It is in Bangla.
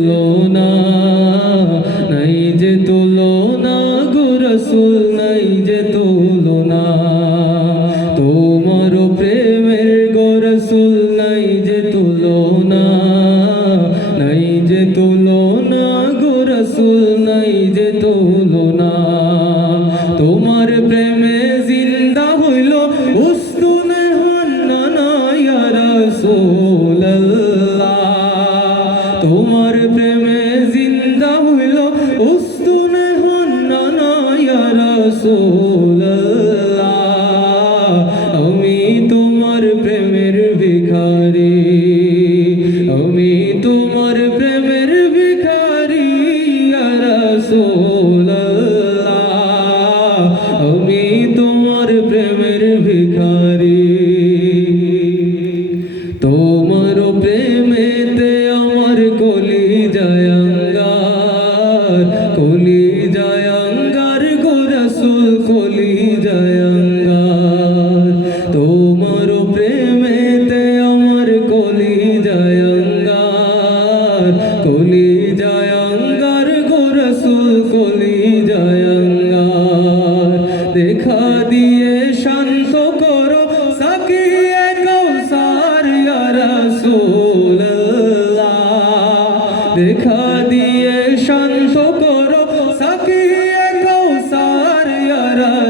যে তোমার প্রেমে জিন্দা হইল উস্তুনে হান্নানা ইয়া রাসূলুল্লাহ কলি জয়ঙ্গার তোমার প্রেমেতে আমার কলি জয়ঙ্গার কলি জয়ঙ্গার গো রসুল কলি জয়ঙ্গার দেখা দিয়ে শান্ত করো, সাকিয়ে কৌসার রাসূলুল্লাহ। দেখা দিয়ে শান্ত করো, সাকিয়ে